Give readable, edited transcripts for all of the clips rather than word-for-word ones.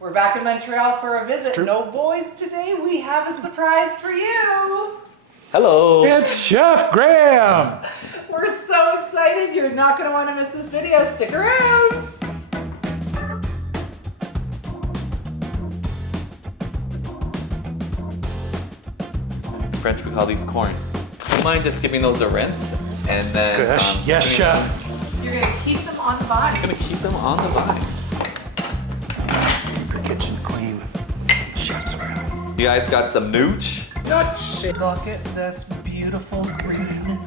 We're back in Montreal for a visit. No boys today. We have a surprise for you. Hello. It's Chef Graeme. We're so excited. You're not going to want to miss this video. Stick around. In French, we call these corn. Do you mind just giving those a rinse? And then. Yes, chef. You're going to keep them on the vine. I'm gonna keep them on the vine. Keep your kitchen clean. Chef's around. You guys got some nooch? Gnocchi. Look at this beautiful green.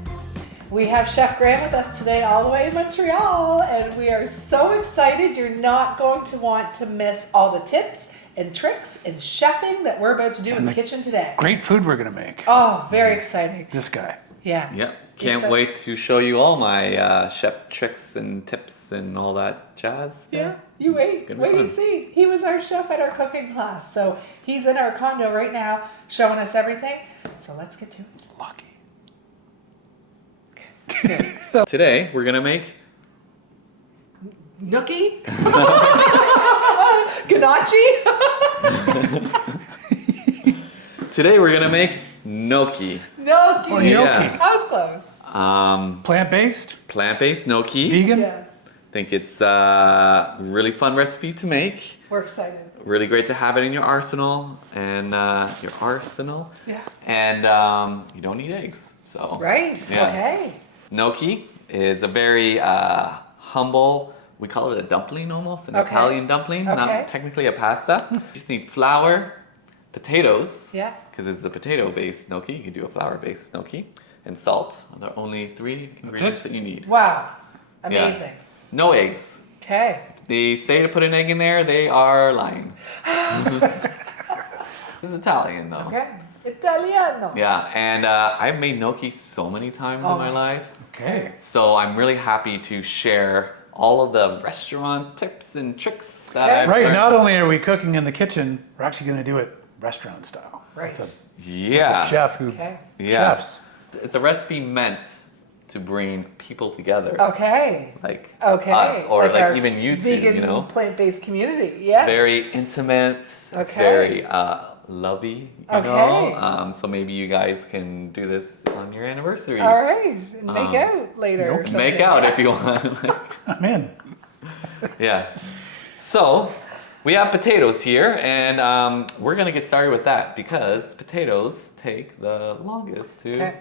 We have Chef Graeme with us today all the way in Montreal, and we are so excited. You're not going to want to miss all the tips and tricks and chefing that we're about to do in the kitchen today. Great food we're gonna make. Oh, very exciting. This guy. Yeah. Yep. Can't wait to show you all my chef tricks and tips and all that jazz. Yeah, you wait. gonna be Wait and fun. see. He was our chef at our cooking class. So he's in our condo right now showing us everything. So let's get to it. Lucky. Today, we're gonna make Gnocchi? Gnocchi? Today we're gonna make gnocchi. Gnocchi. Oh, gnocchi. Yeah. I was close. Plant-based? Plant-based gnocchi. Vegan? Yes. I think it's a really fun recipe to make. We're excited. Really great to have it in your arsenal and Yeah. And you don't need eggs. So Right. Yeah. Okay. Gnocchi is a very humble. We call it a dumpling almost, an Okay. Italian dumpling, Okay. not technically a pasta. You just need flour, potatoes, Yeah. because it's a potato-based gnocchi. You can do a flour-based gnocchi, and salt. There are only 3 ingredients it? that you need. Wow. Amazing. No eggs. Okay. They say to put an egg in there, they are lying. This is Italian though. Okay. Italiano. Yeah, and I've made gnocchi so many times in my life. Okay. So I'm really happy to share all of the restaurant tips and tricks that Okay. I've Right, learned. not only are we cooking in the kitchen, we're actually gonna do it restaurant style. Right. With Yeah. a chef who Okay. Yeah. chefs. It's a recipe meant to bring people together. Okay. Like Okay. us, or like our even you two, vegan, you know? plant-based community. Yeah. It's very intimate. It's Okay. very lovey, you Okay. know? So maybe you guys can do this on your anniversary. All right. And make out later. or Gnocchi. Make something. out if you want. I'm in. Yeah. So we have potatoes here, and we're gonna get started with that because potatoes take the longest to Okay.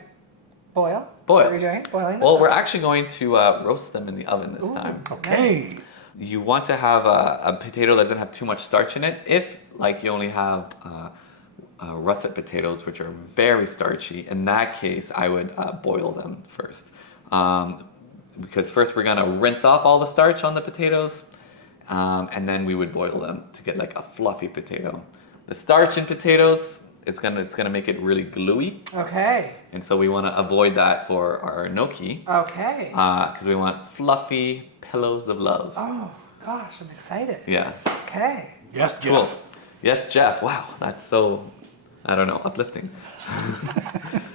Boil. boil. That's what we're doing. Boiling. them? Well, we're actually going to roast them in the oven this time. Okay. You want to have a potato that doesn't have too much starch in it. If like you only have russet potatoes, which are very starchy, in that case, I would boil them first. Because first we're gonna rinse off all the starch on the potatoes, and then we would boil them to get like a fluffy potato. The starch in potatoes, it's gonna make it really gluey, Okay. and so we want to avoid that for our gnocchi, Okay. because we want fluffy pillows of love. Oh gosh, I'm excited. Yeah. Okay. Yes, Jeff. Cool. Yes, Jeff. Wow, that's so, I don't know, uplifting.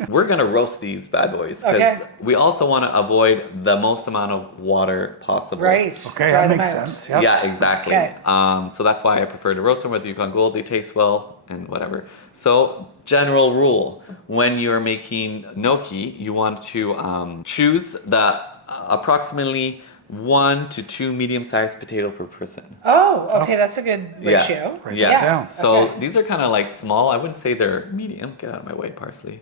We're gonna roast these bad boys because Okay. we also want to avoid the most amount of water possible. Right. Okay, Dry that them makes out. sense. Yep. Yeah, exactly. Okay. So that's why I prefer to roast them with the Yukon Gold. They taste well and whatever. So general rule, when you're making gnocchi, you want to choose the approximately 1 to 2 medium-sized potato per person. Oh, okay. That's a good ratio. Write Yeah. that down. So Okay. these are kind of like small. I wouldn't say they're medium. Get out of my way, parsley.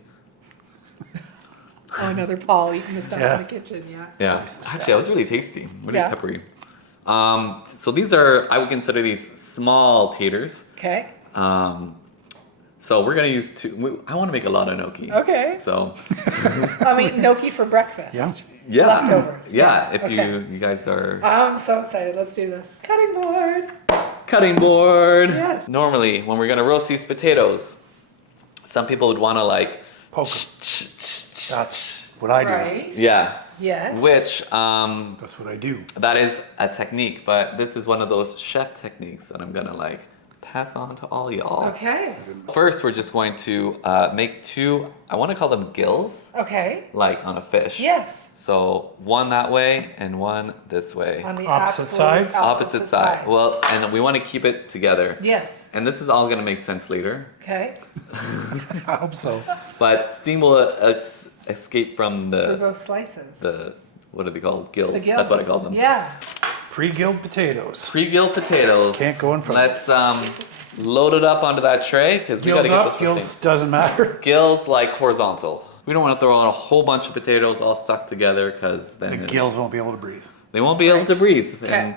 Oh, another Paul eating the stuff Yeah. in the kitchen. Yeah. Yeah. Actually, that was really tasty. Really Yeah. peppery. So these are, I would consider these small taters. Okay. So we're gonna use I want to make a lot of gnocchi. Okay. So I'm eating gnocchi for breakfast. Yeah. yeah. Leftovers. Yeah. If Okay. you guys are I'm so excited. Let's do this. Cutting board. cutting board. Yes. Normally, when we're gonna roast these potatoes, some people would want to like Poke 'em. That's what I do. Right. yeah. Yes. Which That's what I do. that is a technique, but this is one of those chef techniques that I'm gonna like pass on to all y'all. Okay. First, we're just going to make 2, I want to call them gills, Okay. like on a fish. Yes. So 1 that way and 1 this way. On the Opposite absolute sides? Opposite side. Well, and we want to keep it together. Yes. And this is all going to make sense later. Okay. I hope so. But steam will escape from For both slices. the what are they called? Gills. The gills. That's what I call them. Yeah. Pre-gilled potatoes. Pre-gilled potatoes. Can't go in front of Let's load it up onto that tray because we got Gills to get up, this gills roasting. doesn't matter. Gills like horizontal. We don't want to throw out a whole bunch of potatoes all stuck together because then The gills won't be able to breathe. they won't be able to breathe, Okay. and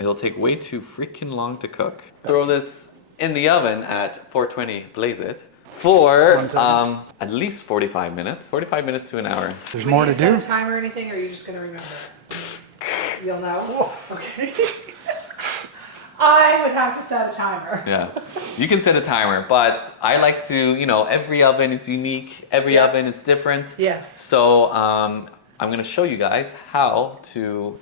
it'll take way too freaking long to cook. Throw this in the oven at 420, blaze it, for 170. at least 45 minutes. 45 minutes to an hour. There's more to do. Will you set a timer or anything, or are you just going to remember it? You'll know. Okay. I would have to set a timer. Yeah, you can set a timer, but I like to, every oven is unique, every Yeah. oven is different. Yes. So I'm going to show you guys how to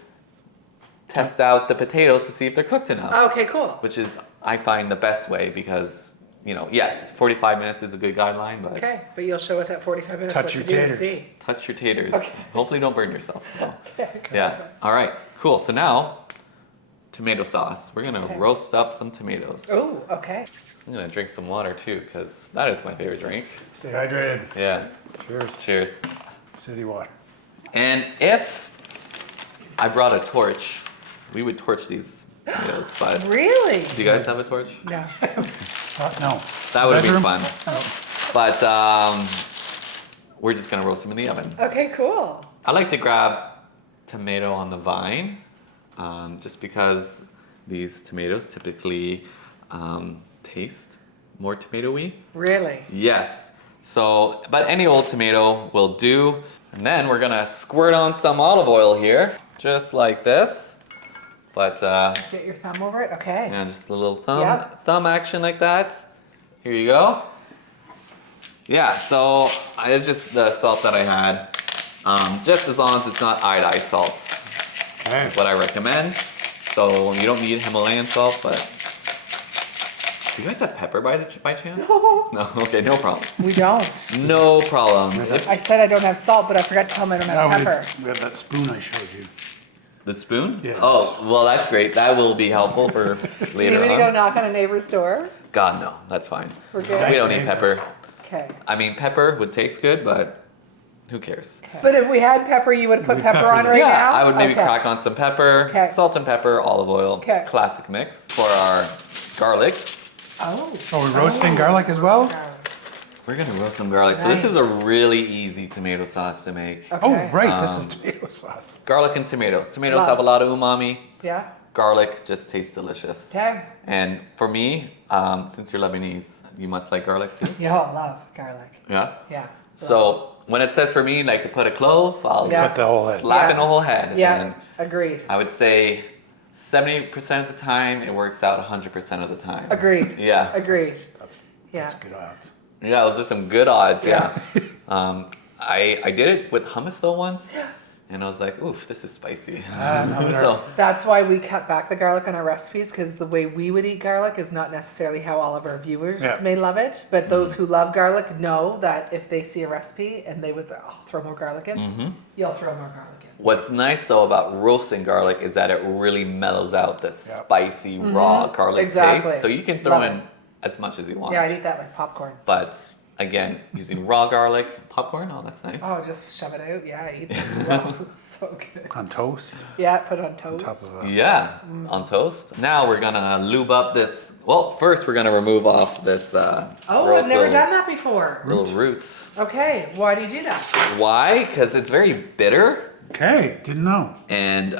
test out the potatoes to see if they're cooked enough, Okay, cool. which is, I find, the best way because, yes, 45 minutes is a good guideline, but Okay, but you'll show us at 45 minutes Touch what your to do to taters. see. touch your taters. Okay. Hopefully don't burn yourself. though. Okay. Yeah, all right, cool. So now, tomato sauce. We're going to Okay. roast up some tomatoes. Oh, okay. I'm going to drink some water too because that is my favorite drink. Stay hydrated. Yeah, Cheers. cheers. City water. And if I brought a torch, we would torch these tomatoes, but Really? do you guys have a torch? No. No. That would have been Bedroom? fun. But we're just gonna roast them in the oven. Okay, cool. I like to grab tomato on the vine, just because these tomatoes typically taste more tomatoey. Really? Yes. So, but any old tomato will do. And then we're gonna squirt on some olive oil here, just like this. But Get your thumb over it? Okay. yeah, just a little Yep. thumb action like that. Here you go. Yeah, so it's just the salt that I had. Just as long as it's not iodized salts, Okay. is what I recommend. So you don't need Himalayan salt, but do you guys have pepper by chance? No. Okay, no problem. We don't. No problem. I said I don't have salt, but I forgot to tell them I don't Now have pepper. we have that spoon I showed you. The spoon? Yes. Oh, well, that's great. That will be helpful for Do you later need me to go on. knock on a neighbor's door? God, no, that's fine. We're good? We don't need pepper. Okay. I mean, pepper would taste good, but who cares? But if we had pepper, you would put We'd pepper pepper on this. right Yeah, now? I would maybe Okay. crack on some pepper, Okay. salt and pepper, olive oil, Okay. classic mix. For our garlic, Oh. Oh, we're roasting garlic as well? we're gonna roast some garlic. So this is a Nice. really easy tomato sauce to make. Okay. Oh, right. This is tomato sauce. Garlic and tomatoes. Tomatoes Love. have a lot of umami. Yeah. Garlic just tastes delicious. Okay. And for me, since you're Lebanese, you must like garlic too. Yeah, I love garlic. Yeah. Yeah. So when it says for me, like to put a clove, I'll Yeah. just Put the whole head. slap Yeah. in the whole head. Yeah. And Agreed. I would say 70% of the time it works out 100% of the time. Agreed. Yeah. Agreed. That's Yeah. good odds. Yeah, those are some good odds. Yeah. I did it with hummus though once, and I was like, oof, this is spicy. So That's why we cut back the garlic on our recipes, because the way we would eat garlic is not necessarily how all of our viewers Yeah. may love it. But those who love garlic know that if they see a recipe and they would throw more garlic in, you'll throw more garlic in. what's nice though about roasting garlic is that it really mellows out the spicy raw garlic Exactly. taste. So you can throw Love in it. as much as you want. Yeah, I'd eat that like popcorn. But again, using raw garlic, popcorn, oh, that's nice. Oh, just shove it out. Yeah, eat it. Wow, it's so good. On toast. Yeah, put it on toast. Top of a. Yeah, on toast. Now we're gonna lube up this. Well, first we're gonna remove off this. Oh, I've never done that before. Little roots. Okay, why do you do that? Why? Because it's very bitter Okay. Didn't know. and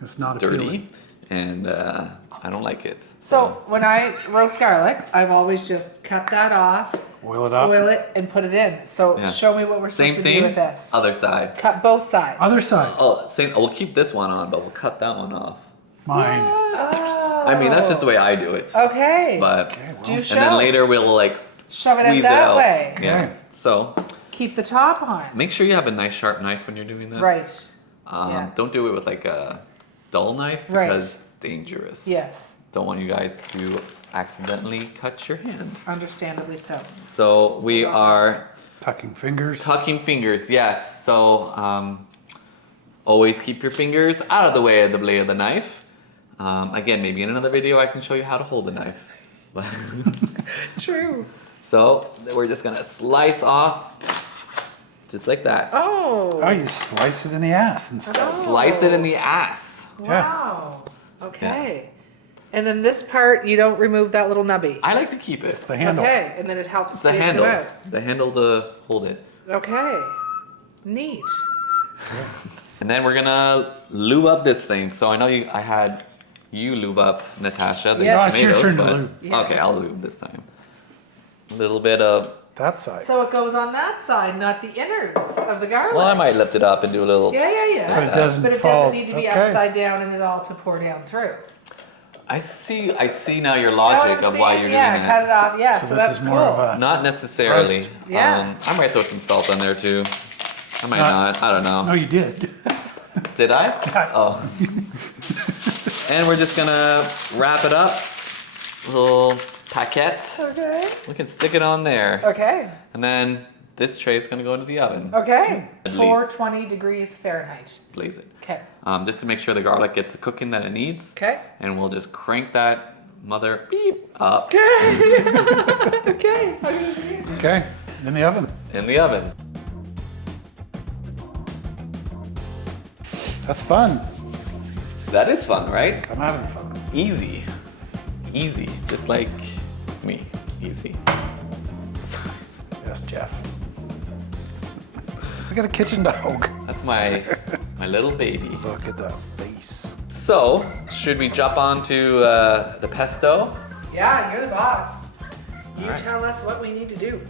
It's not dirty, appealing. and I don't like it. So when I roast garlic, I've always just cut that off, Oil it up. oil it, and put it in. So Yeah. show me what we're Same supposed to do thing. with this. Other side. Cut both sides. Other side. Oh, same. We'll keep this one on, but we'll cut that one off. Mine. Oh. I mean, that's just the way I do it. Okay. But Okay, well. Do you and show? then later we'll like Shove it in squeeze that out. way. Yeah. Okay. So Keep the top on. make sure you have a nice sharp knife when you're doing this. Right. Yeah. Don't do it with like a dull knife Right. because dangerous. Yes. don't want you guys to accidentally cut your hand. Understandably so. So we are Tucking fingers. tucking fingers, yes. So always keep your fingers out of the way of the blade of the knife. Again, maybe in another video I can show you how to hold the knife. True. So we're just gonna slice off, just like that. Oh, Oh. you slice it in the ass instead. Oh. Slice it in the ass. Wow. Okay. And then this part, you don't remove that little nubby. I like to keep it. The handle. Okay. And then it helps It's the space handle. them out. The handle to hold it. Okay. Neat. And then we're gonna lube up this thing. So I know I had you lube up, Natasha, the Yeah. No, it's your tomatoes, turn to but- lube. Yes. Okay, I'll lube this time. A little bit of, That side. So it goes on that side, not the innards of the garlic. well, I might lift it up and do a little. Yeah, yeah, But yeah. it doesn't But it fall. doesn't need to be Okay. upside down and it all to pour down through. I see now your Oh, logic I'm of why seeing- you're yeah, doing cut that. it off. Yeah, So so this that's is cool. more of a. Not necessarily. Roast. Yeah. I might throw some salt in there too. I might Not- not. I don't know. No, you did. Did I? Oh. And we're just gonna wrap it up. Little paquette. Okay. We can stick it on there. Okay. And then this tray is gonna go into the oven. Okay. At least. 420 degrees Fahrenheit. Blaze it. Okay. Just to make sure the garlic gets the cooking that it needs. Okay. And we'll just crank that mother beep up Okay. Okay. Okay. Okay, in the oven. in the oven. That's fun. That is fun, right? I'm having fun. Easy. Easy. Just like me. Easy. Yes, Jeff. I got a kitchen dog. That's my little baby. Look at the face. So, should we jump on to the pesto? Yeah, you're the boss. You Alright. tell us what we need to do.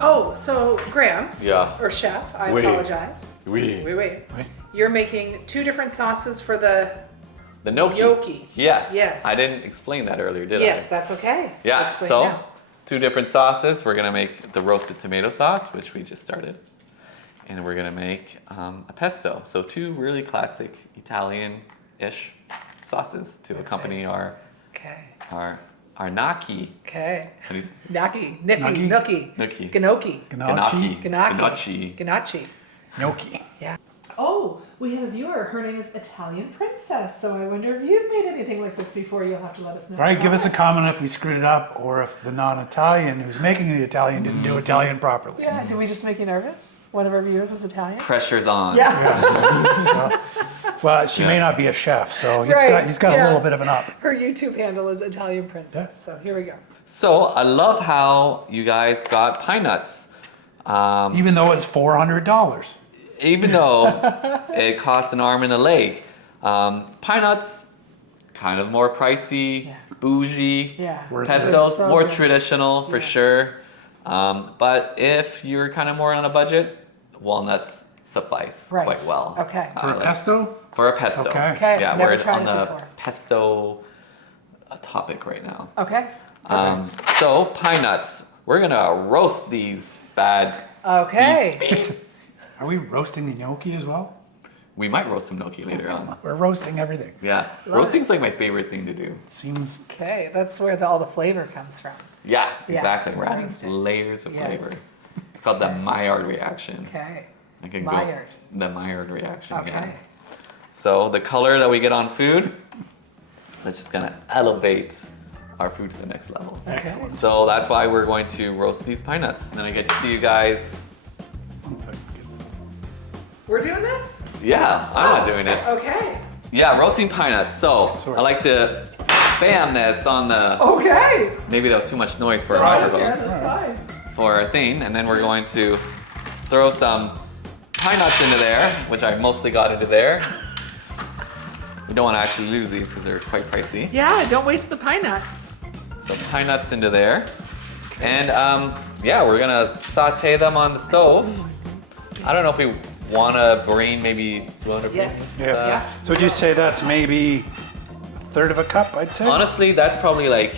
Oh, so Graham, Yeah. or Chef, I Oui. apologize. Oui. Wait. Wait. You're making 2 different sauces for the. The gnocchi. Gnocchi. Yes. Yes. I didn't explain that earlier, did Yes, I? that's okay. Yeah. explain So, now. 2 different sauces. We're gonna make the roasted tomato sauce, which we just started, and we're gonna make a pesto. So 2 really classic Italian-ish sauces to accompany our Okay. gnocchi. Okay. How do you say? Gnocchi. Gnocchi. Gnocchi. Gnocchi. Gnocchi. Gnocchi. Gnocchi. Gnocchi. Gnocchi. Gnocchi. Yeah. Oh, we have a viewer. Her name is Italian Princess. So I wonder if you've made anything like this before. You'll have to let us know. All right, give us a comment if we screwed it up or if the non-Italian who's making the Italian didn't do Italian properly. Yeah. Did we just make you nervous? One of our viewers is Italian. Pressure's on. Yeah. Well, she may Yeah. not be a chef, so Right, he's got yeah. a little bit of an up. Her YouTube handle is Italian Princess. So here we go. So I love how you guys got pine nuts. Even though it's $400. Even though it costs an arm and a leg. Pine nuts, kind of more pricey, Yeah. bougie. Yeah. Worth They're Pesto's so more good. traditional for Yeah. sure. But if you're kind of more on a budget, walnuts suffice Right. quite well. Okay. For a pesto? For a pesto. Okay. Okay. Yeah, Never we're tried on it the before. pesto topic right now. Okay. So pine nuts, we're gonna roast these bad Okay. beets. Are we roasting the gnocchi as well? We might roast some gnocchi later on. We're roasting everything. Yeah, Love roasting's like my favorite thing to do. Seems Okay. That's where all the flavor comes from. Yeah, Yeah, exactly. We're adding roasted. layers of Yes. flavor. It's called the Maillard reaction. Okay. I can Maillard. go the Maillard reaction. Okay. Yeah. So the color that we get on food, that's just gonna elevate our food to the next level. excellent. So that's why we're going to roast these pine nuts. And then I get to see you guys. One second. We're doing this? Yeah, I'm not doing it. Okay. Yeah, roasting pine nuts. So Sorry. I like to bam this on the. Okay. Maybe that was too much noise for our Right, microphones. yeah, that's fine. For our thing, and then we're going to throw some pine nuts into there, which I mostly got into there. We don't want to actually lose these because they're quite pricey. Yeah, don't waste the pine nuts. So pine nuts into there, and yeah, we're gonna saute them on the stove. I don't know if we want to brain maybe 200 Yes. Yeah. Yeah. So would you say that's maybe a third of a cup, I'd say? Honestly, that's probably like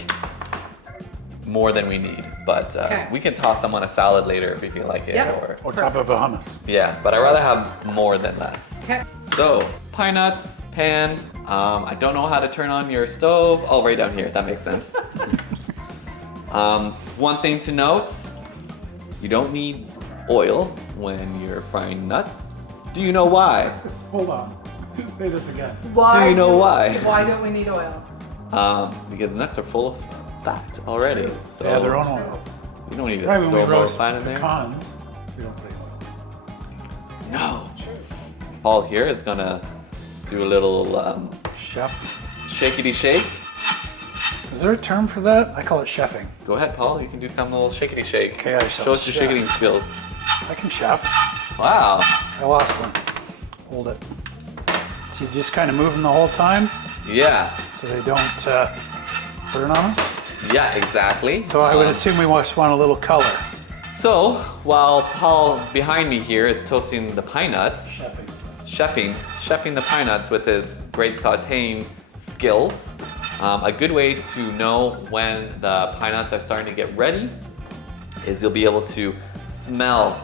more than we need, but Okay. we can toss them on a salad later if we feel like it. Yep. Or Or top of a hummus. yeah, but I'd rather have more than less. Okay. So, pine nuts, pan. I don't know how to turn on your stove. Oh, right down here. That makes sense. One thing to note, you don't need oil when you're frying nuts. Do you know why? Hold on. Say this again. Why Do you know why? Why don't we need oil? Because nuts are full of fat already. So They have their own oil. you don't need to Right, when we throw more roast fat in there. pecans, we don't put any oil. No. Paul here is gonna do a little Chef. shakety shake. Is there a term for that? I call it chefing. Go ahead, Paul. You can do some little shakety shake. Okay, I shall Show us your chef. shaking skills. I can chef. Wow. I lost one. Hold it. So you just kind of move them the whole time Yeah. so they don't burn on us? Yeah, exactly. So I would assume we just want a little color. So while Paul behind me here is toasting the pine nuts, Chefing. chefing the pine nuts with his great sauteing skills. A good way to know when the pine nuts are starting to get ready is you'll be able to smell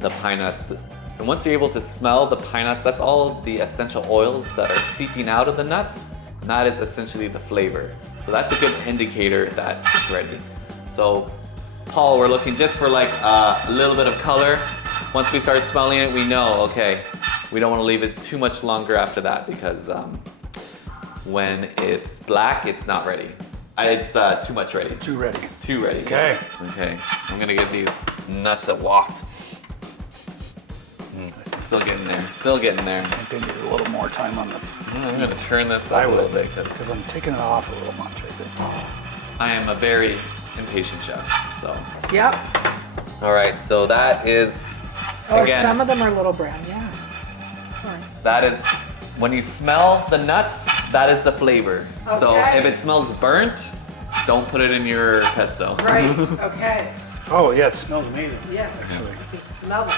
the pine nuts. And once you're able to smell the pine nuts, that's all the essential oils that are seeping out of the nuts. And that is essentially the flavor. So that's a good indicator that it's ready. So Paul, we're looking just for like a little bit of color. Once we start smelling it, we know, okay, we don't want to leave it too much longer after that because when it's black, it's not ready. It's too much ready. Too ready. Too ready. Okay. Okay. I'm gonna give these nuts a waft. Still getting there. Still getting there. I think they need a little more time on the. I'm gonna turn this up a little bit because because I'm taking it off a little much, I think. I am a very impatient chef. So, Yep. all right. So that is Or again. some of them are little brown, yeah. Sorry. That is when you smell the nuts. That is the flavor. So Okay. if it smells burnt, don't put it in your pesto. Right, okay. Oh yeah, it smells amazing. Yes, Actually. I can smell it.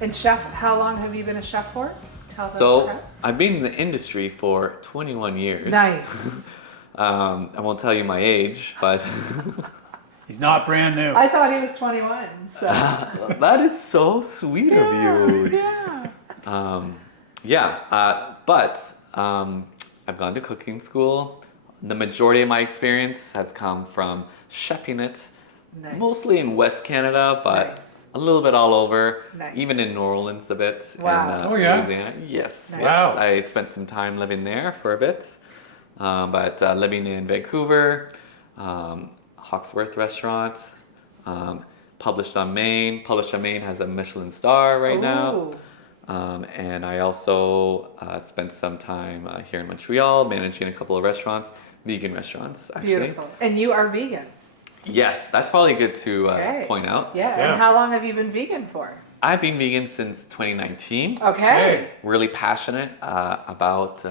And chef, how long have you been a chef for? Tell them So that. I've been in the industry for 21 years. Nice. I won't tell you my age, but He's not brand new. I thought he was 21, so. that is so sweet of you. Yeah. But I've gone to cooking school. The majority of my experience has come from chefing it, Nice. mostly in West Canada, but Nice. a little bit all over, Nice. even in New Orleans a bit. Wow. And, Oh, yeah? Louisiana. Yes, Nice. yes. Wow. I spent some time living there for a bit, but living in Vancouver, Hawksworth restaurant, Published on Main. Published on Main has a Michelin star right now. Ooh. And I also spent some time here in Montreal managing a couple of restaurants, vegan restaurants actually. Beautiful. And you are vegan. Yes, that's probably good to Okay. point out. Yeah. Yeah. And how long have you been vegan for? I've been vegan since 2019. Okay. Hey. Really passionate about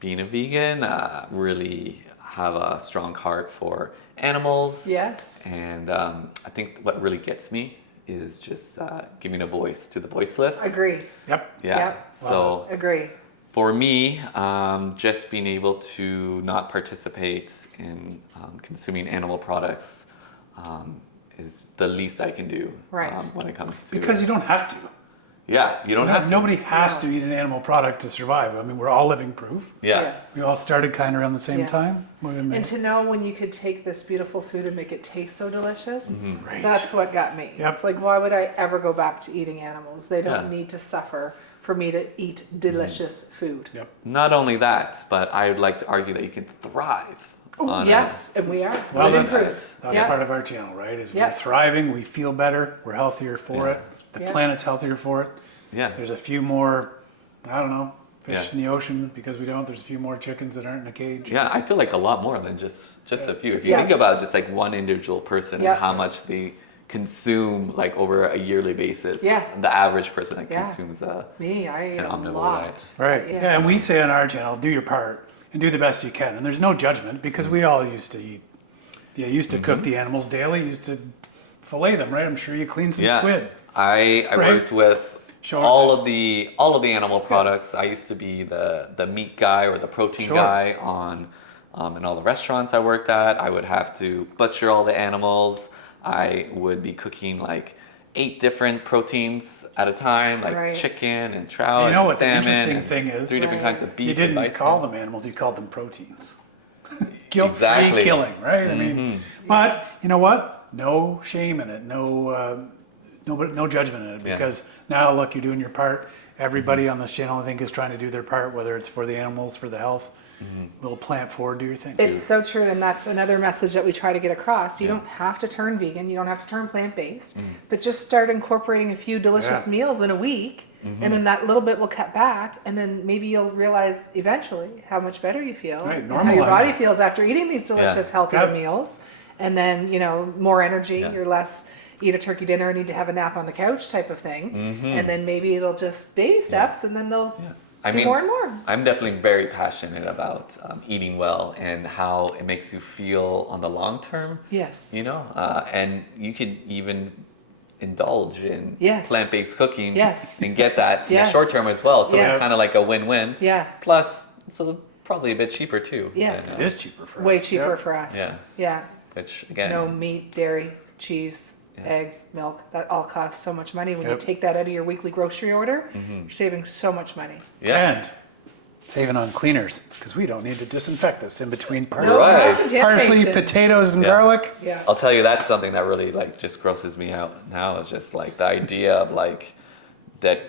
being a vegan, really have a strong heart for animals. Yes. And I think what really gets me is just giving a voice to the voiceless. Agree. Yep. Yeah. Yep. So Agree. for me, just being able to not participate in consuming animal products is the least I can do Right. when it comes to Because you don't have to. yeah, you don't have to. Nobody has No. to eat an animal product to survive. I mean, we're all living proof. Yeah. Yes. We all started kind of around the same Yes. time. And to know when you could take this beautiful food and make it taste so delicious, Right. that's what got me. Yep. It's like, why would I ever go back to eating animals? They don't Yeah. need to suffer for me to eat delicious food. Yep. Not only that, but I would like to argue that you can thrive Ooh, on yes, and we are. Well, Living that's proof. That's Yeah. part of our channel, right? Is Yeah. we're thriving, we feel better, we're healthier for Yeah. it. The Yeah. planet's healthier for it. Yeah. There's a few more, I don't know, fish Yeah. in the ocean because we don't. There's a few more chickens that aren't in a cage. Yeah, I feel like a lot more than just a few. If you Yeah. think about just like one individual person Yeah. and how much they consume like over a yearly basis. Yeah. The average person that Yeah. consumes Me, I eat an a omnivore lot. diet. Right. Yeah. Yeah. And we say on our channel, do your part and do the best you can. And there's no judgment because we all used to eat. Yeah, used to Mm-hmm. cook the animals daily. Used to fillet them, right? I'm sure you cleaned some Yeah. squid. I Right. worked with Sure. all of the animal products. I used to be the meat guy or the protein Sure. guy on in all the restaurants I worked at. I would have to butcher all the animals. I would be cooking like 8 different proteins at a time, like Right. chicken and trout You know and what the salmon. interesting and thing is? 3 different kinds of beef. You didn't and call bison. them animals, you called them proteins. Guilt-free Exactly. killing, right? I mean, but you know what? No shame in it. No judgment in it, Yeah. because now look, you're doing your part. Everybody on this channel, I think, is trying to do their part, whether it's for the animals, for the health. Little plant forward, do your thing. It's so true, and that's another message that we try to get across. You don't have to turn vegan, you don't have to turn plant-based, but just start incorporating a few delicious Yeah. meals in a week, and then that little bit will cut back, and then maybe you'll realize eventually how much better you feel, Right, and how your normalize body it. feels after eating these delicious, healthy Yep. meals, and then, you know, more energy, Yeah. you're less eat a turkey dinner and need to have a nap on the couch type of thing, and then maybe it'll just baby steps, and then they'll I do mean, more and more. I'm definitely very passionate about eating well and how it makes you feel on the long term. Yes. You know, and you could even indulge in Yes. plant-based cooking Yes. and get that in the Yes. short term as well. So Yes. it's kind of like a win-win. Yeah. Plus, it's probably a bit cheaper too. Yes. And, It is cheaper for us. Way cheaper Yep. for us. Yeah. Yeah. which again, No meat, dairy, cheese, Yeah. eggs, milk. That all costs so much money. When you Yep. take that out of your weekly grocery order, you're saving so much money. yeah. And saving on cleaners, because we don't need to disinfect this in between No, parsley, Right. parsley, potatoes, and Yeah. garlic. Yeah. I'll tell you, that's something that really like just grosses me out now. Is just like the idea of like that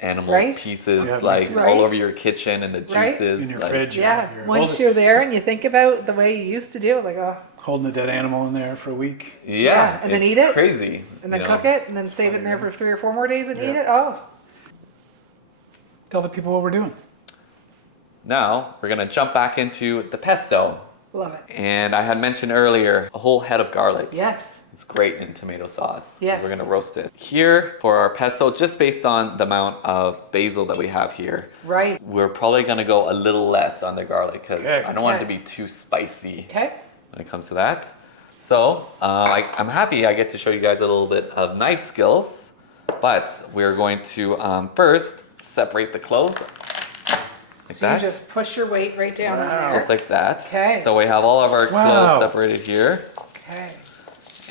animal Right? pieces Yeah, me like too. Right? all over your kitchen and the Right? juices. In your like, fridge. Yeah. You're Once you're there and you think about the way you used to do it, like, oh, holding a dead animal in there for a week. Yeah, and then it's eat it, Crazy. and then you cook know. it, and then save it in there for 3 or 4 more days and Yeah. eat it. Oh, Tell the people what we're doing. Now we're gonna jump back into the pesto, love it. and I had mentioned earlier a whole head of garlic. Yes. It's great in tomato sauce. 'Cause Yes. We're gonna roast it. Here for our pesto, just based on the amount of basil that we have here, Right. we're probably gonna go a little less on the garlic because Okay. I don't want it to Okay. be too spicy Okay. when it comes to that. So I'm happy I get to show you guys a little bit of knife skills, but we're going to first separate the cloves like So that. you just push your weight right down on there. Just like that. Okay. So we have all of our Wow. cloves separated here. Okay.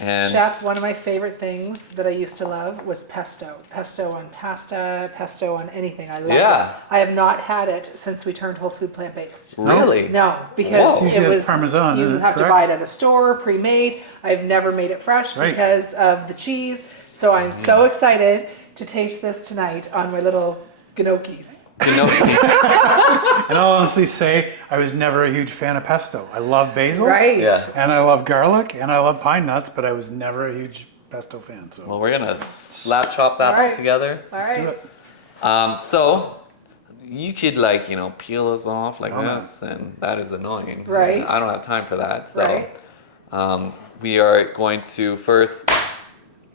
And Chef, one of my favorite things that I used to love was pesto. Pesto on pasta, pesto on anything. I loved Yeah. it. I have not had it since we turned whole food plant-based. really? No, because Whoa. Usually it has was Parmesan, you isn't it? have to Correct? buy it at a store, pre-made. I've never made it fresh Right. because of the cheese. So I'm so excited to taste this tonight on my little gnocchis. You know, And I'll honestly say, I was never a huge fan of pesto. I love basil. Right? Yeah. And I love garlic, and I love pine nuts, but I was never a huge pesto fan. So well, we're gonna slap chop that All right. together. All let's do right. it. So you could like peel this off like No, no. this, and that is annoying. Right. And I don't have time for that. So Right. we are going to first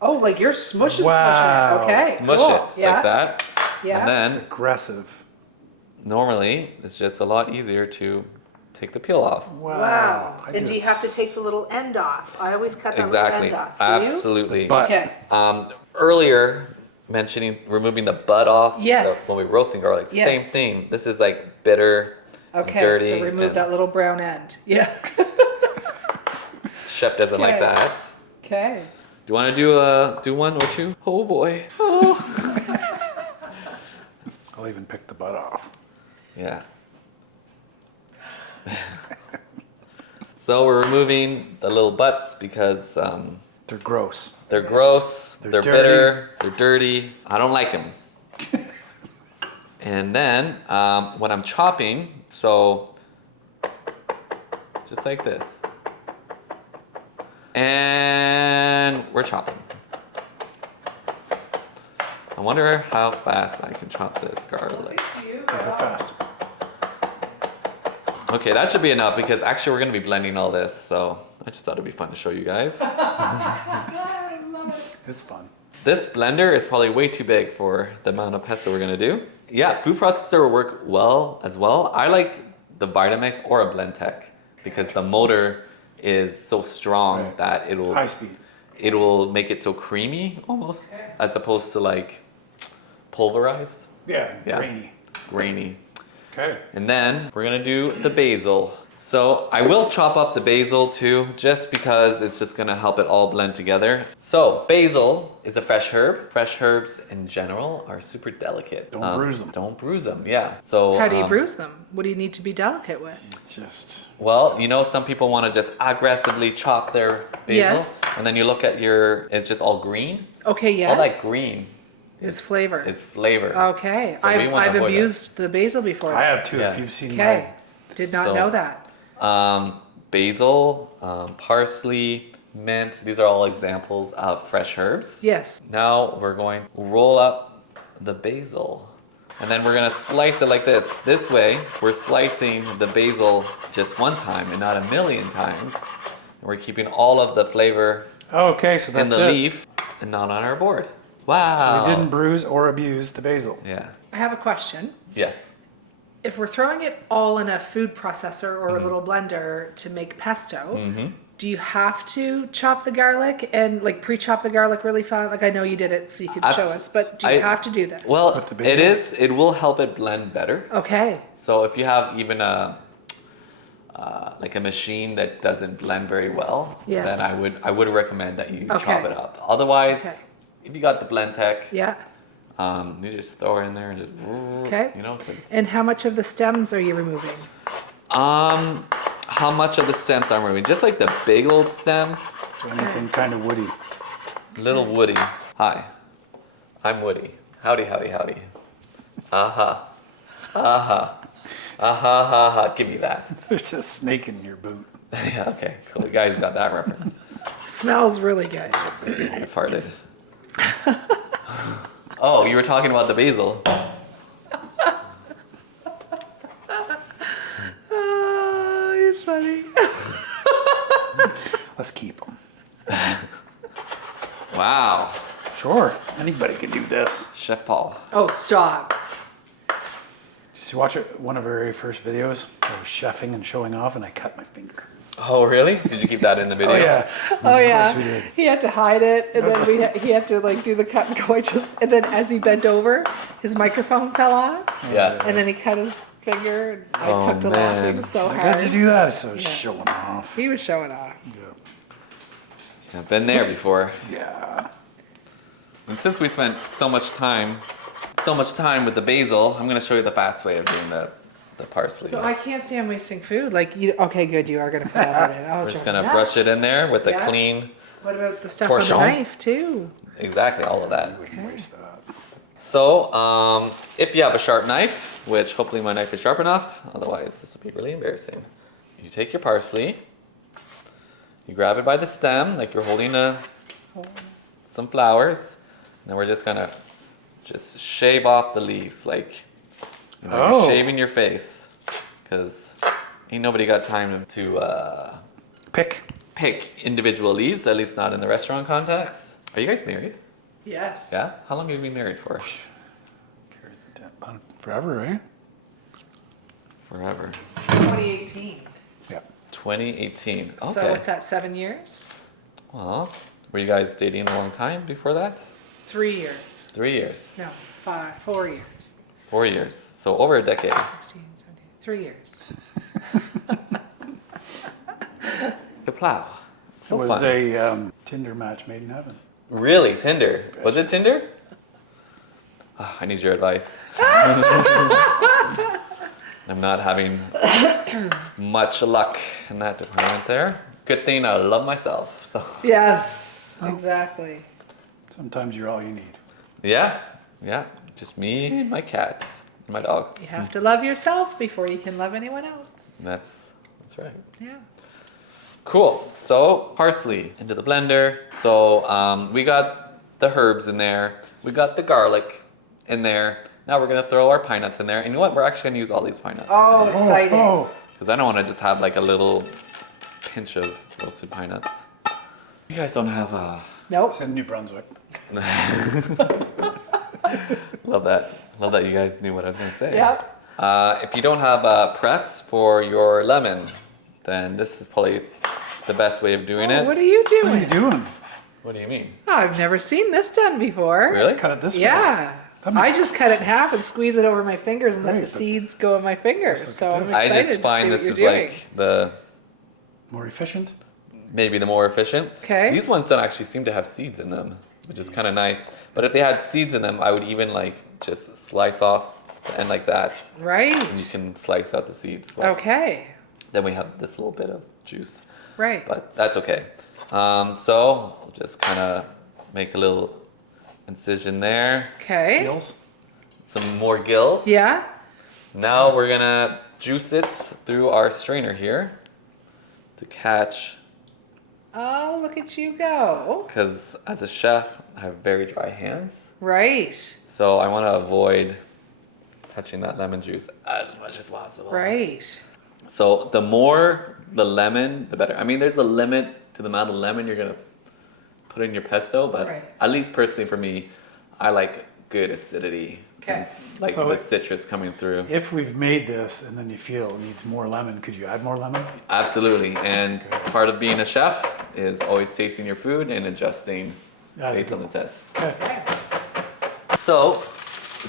Oh, like you're smushing, Wow. smushing it. Okay. smush cool. it Yeah. like that, Yeah. and It's then aggressive. normally it's just a lot easier to take the peel off. Wow. I And do you it have to take the little end off? I always cut that Exactly. little end off. Do you? Absolutely. But- Okay. Earlier mentioning removing the butt off Yes. when we're roasting garlic. Yes. Same thing. This is like bitter, Okay, dirty. so remove and that little brown end. Yeah. Chef doesn't like Okay. that. Okay. Do you want to do one or two? Oh boy. I'll even pick the butt off. Yeah. So we're removing the little butts because They're gross. they're gross, They're they're dirty. bitter, they're dirty. I don't like them. And then when I'm chopping, so just like this. And we're chopping. I wonder how fast I can chop this garlic. Go fast. Okay, that should be enough because actually we're gonna be blending all this, so I just thought it'd be fun to show you guys. It's fun. This blender is probably way too big for the amount of pesto we're gonna do. Yeah, food processor will work well as well. I like the Vitamix or a Blendtec because the motor is so strong Right. that High speed. it will make it so creamy almost, as opposed to like pulverized, Yeah, Yeah. grainy. grainy. Okay. And then we're gonna do the basil. So I will chop up the basil too, just because it's just gonna help it all blend together. So basil is a fresh herb. Fresh herbs in general are super delicate. Don't bruise them. Don't bruise them, yeah. So How do you bruise them? What do you need to be delicate with? Just well, you know, some people want to just aggressively chop their basil, Yes. and then you look at it's just all green. Okay, yes. All that green is flavor. is flavor. Okay, So we wanna I've avoid that. abused the basil before. I have too. Yeah. If you've seen Okay, did not So- know that. Basil, parsley, mint. These are all examples of fresh herbs. Yes. Now we're going to roll up the basil. And then we're gonna slice it like this. This way, we're slicing the basil just one time and not a million times. And we're keeping all of the flavor Okay, so that's in the it. leaf and not on our board. So Wow. we didn't bruise or abuse the basil. Yeah. I have a question. Yes. If we're throwing it all in a food processor or a little blender to make pesto, do you have to chop the garlic and like pre-chop the garlic really fine? Like I know you did it so you could show That's- us, but do you I- have to do this? Well, With the basil? it will help it blend better. Okay. So if you have even like a machine that doesn't blend very well, Yes. then I would recommend that you chop Okay. it up. Otherwise, Okay. if you got the blend tech, Yeah. you just throw it in there and just Okay. you know. 'Cause, And how much of the stems are you removing? how much of the stems I'm removing? Just like the big old stems, So anything kind of woody. little Woody. Hi, I'm Woody. Howdy, howdy, howdy. Aha, aha, aha, ha, ha. Give me that. There's a snake in your boot. Yeah, okay, cool. You guys got that reference. Smells really good. I farted. Oh, you were talking about the basil. Oh, it's funny. Let's keep them. Wow. Sure, anybody can do this. Chef Paul. Oh, stop. Did you watch one of our very first videos? I was chefing and showing off, and I cut my finger. Oh, really? Did you keep that in the video? Oh yeah. Oh yeah, Of course we did. he had to hide it, and then he had to like do the cut and go. And then as he bent over, his microphone fell off, Yeah. and then he cut his finger. And I Oh, took to man. laughing so Like, how'd you hard. do that? So I was Yeah. showing off. He was showing off. I've been there before. Yeah. And since we spent so much time with the basil, I'm gonna show you the fast way of doing the parsley. So I can't see I'm wasting food. Like you, okay, good. You are gonna put that on it. Oh, We're just Joe, gonna yes. brush it in there with the Yeah. clean, What about the stuff Torchon. on the knife too? exactly all of that. Wouldn't waste that. So, if you have a sharp knife, which hopefully my knife is sharp enough, otherwise this would be really embarrassing. You take your parsley, you grab it by the stem, like you're holding some flowers, and then we're just gonna just shave off the leaves, like you're Oh. shaving your face, because ain't nobody got time to Pick. pick individual leaves, at least not in the restaurant context. Are you guys married? Yes. Yeah? How long have you been married for? Forever, right? Forever. 2018. Yeah. 2018. Okay. So what's that? 7 years? Well, were you guys dating a long time before that? 3 years. 3 years. No, 4 years. 4 years. So over a decade. 16, 17, 3 years. The plow. It So was fun. a Tinder match made in heaven. Really? Tinder? Was it Tinder? Ah, I need your advice. I'm not having much luck in that department there. Good thing I love myself. So Yes, exactly. Sometimes you're all you need. yeah. Just me and my cat and my dog. You have to love yourself before you can love anyone else. That's right. Yeah. Cool. So parsley into the blender. So we got the herbs in there. We got the garlic in there. Now we're gonna throw our pine nuts in there. And you know what? We're actually gonna use all these pine nuts. Oh, exciting. Oh, Because I don't want to just have like a little pinch of roasted pine nuts. You guys don't have Nope. it's in New Brunswick. Love that. Love that you guys knew what I was gonna say. Yep. If you don't have a press for your lemon, then this is probably the best way of doing Oh, it. what are you What are you doing? doing? What do you mean? Oh, I've never seen this done before. Really? Cut it this way. Yeah. I just cut it in half and squeeze it over my fingers and let Right, the but seeds go in my fingers. like So it I'm does. I excited just to find see this what is you're doing. like the More efficient. maybe the more efficient. Okay. These ones don't actually seem to have seeds in them, which is kind of nice. But if they had seeds in them, I would even like just slice off the end like that, and you Right. can slice out the seeds. But Okay. then we have this little bit of juice, Right. but that's okay. So I'll just kind of make a little incision there. Okay. Gills. Some more gills. Yeah. Now we're gonna juice it through our strainer here to catch, Oh, look at you go. because as a chef, I have very dry hands. Right. So I want to avoid touching that lemon juice as much as possible. Right. So the more the lemon, the better. I mean, there's a limit to the amount of lemon you're gonna put in your pesto, but Right. at least personally for me, I like good acidity. Okay. And, like So the it- citrus coming through. If we've made this and then you feel it needs more lemon, could you add more lemon? Absolutely. And part of being a chef is always tasting your food and adjusting That's based on good. the test. Okay. Okay. So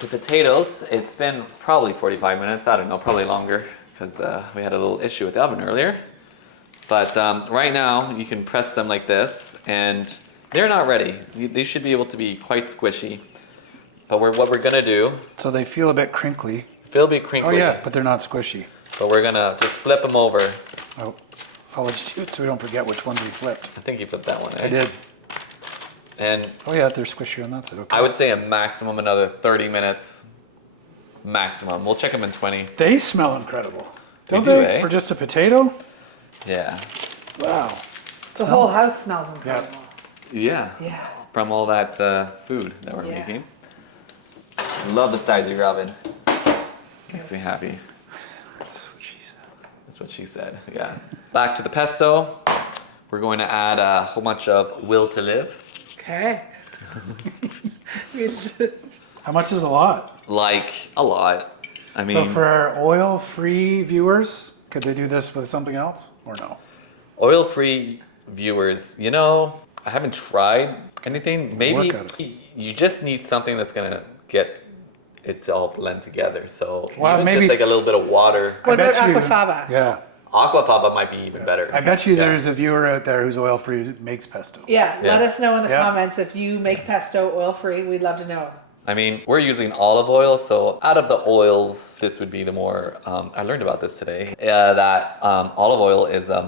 the potatoes, it's been probably 45 minutes. I don't know, probably longer because we had a little issue with the oven earlier. But right now you can press them like this and they're not ready. They should be able to be quite squishy. But what we're gonna do, So they feel a bit crinkly. they'll be Oh crinkly, yeah, but they're not squishy. but we're gonna just flip them over. Oh, I'll let you, so we don't forget which ones we flipped. I think you flipped that one, eh? I did. And Oh yeah, they're squishy on that side. Okay. I would say a maximum another 30 minutes. Maximum. We'll check them in 20. They smell incredible. They Don't do, they? eh? For just a potato? Yeah. Wow. The whole house smells incredible. Yeah. Yeah. From all that food that we're Yeah. making. Love the size of your oven. Makes me happy. That's what she said. That's what she said. Yeah. Back to the pesto. We're going to add a whole bunch of will to live. Okay. How much is a lot? Like a lot. I mean, So for our oil-free viewers, could they do this with something else or no? oil-free viewers, you know, I haven't tried anything. Maybe Work on it. you just need something that's gonna get it to all blend together. So Well, even maybe- just like a little bit of water. What I about bet you- aquafaba? Yeah. Aquafaba might be even better. I bet you Yeah. there's a viewer out there who's oil-free who makes pesto. Yeah, let Yeah. us know in the Yeah. comments if you make pesto oil free. We'd love to know. I mean, we're using olive oil, so out of the oils, this would be the more. I learned about this today. That olive oil is a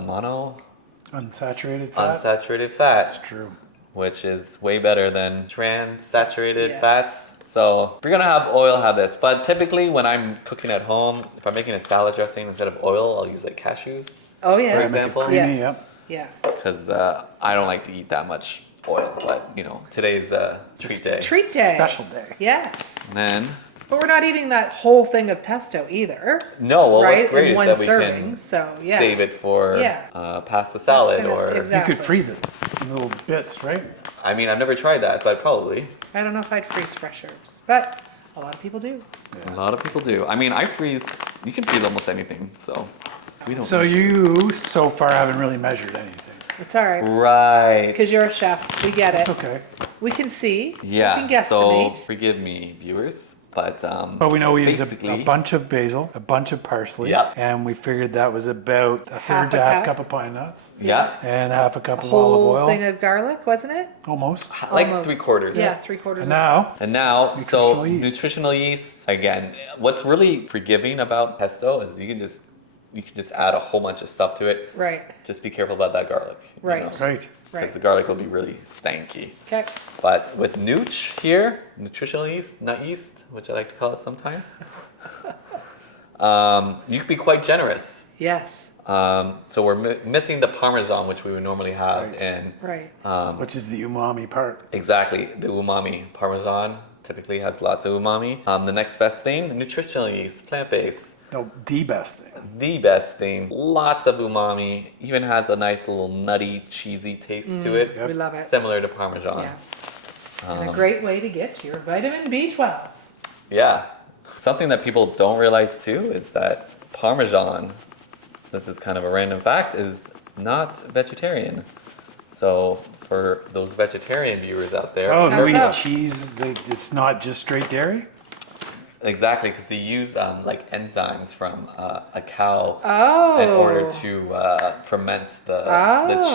Unsaturated fat? unsaturated fat, That's true. which is way better than trans-saturated Yes. fats. So we're gonna have oil have this, but typically when I'm cooking at home, if I'm making a salad dressing instead of oil, I'll use like cashews Oh yes. For example? Creamy, Yes. yep. Yeah. because I don't like to eat that much oil. But you know, today's treat day. Treat day. Special day. Yes. And then But we're not eating that whole thing of pesto either. no, well, right? what's great In is one that we serving. can So yeah. save it for Yeah. pasta salad gonna- or. exactly. You could freeze it in little bits, right? I mean, I've never tried that, but probably. I don't know if I'd freeze fresh herbs, but a lot of people do. A lot of people do. I mean, I freeze. You can freeze almost anything, so we don't. So you so far haven't really measured anything. It's all right. Right. Because you're a chef. We get it. It's okay. We can see. Yeah. We can So guesstimate. forgive me, viewers, but But we know we used basically, a bunch of basil, a bunch of parsley, Yep. and we figured that was about a third Half to a half cup. cup of pine nuts Yeah. and half a cup A of olive whole oil. thing of garlic, wasn't it? Almost. Like Almost. 3/4. Yeah, 3/4. And now, And now, so Nutritional yeast. nutritional yeast again. What's really forgiving about pesto is you can just add a whole bunch of stuff to it. Right. Just be careful about that garlic. Right. right. Because Right. the garlic will be really stanky. Okay. But with nooch here, nutritional yeast, nut yeast, which I like to call it sometimes, you can be quite generous. Yes. So we're missing the Parmesan, which we would normally have Right. in Right. Which is the umami part. exactly the umami. Parmesan typically has lots of umami. The next best thing, nutritional yeast, plant-based. No, the best thing. The best thing, lots of umami. Even has a nice little nutty, cheesy taste to it. Yep. We love it. Similar to Parmesan. Yeah. And a great way to get your vitamin B12. Yeah. Something that people don't realize too is that Parmesan, this is kind of a random fact, is not vegetarian. So for those vegetarian viewers out there, Oh, How they so? eat cheese. It's not just straight dairy. exactly, because they use like enzymes from a cow Oh. in order to ferment the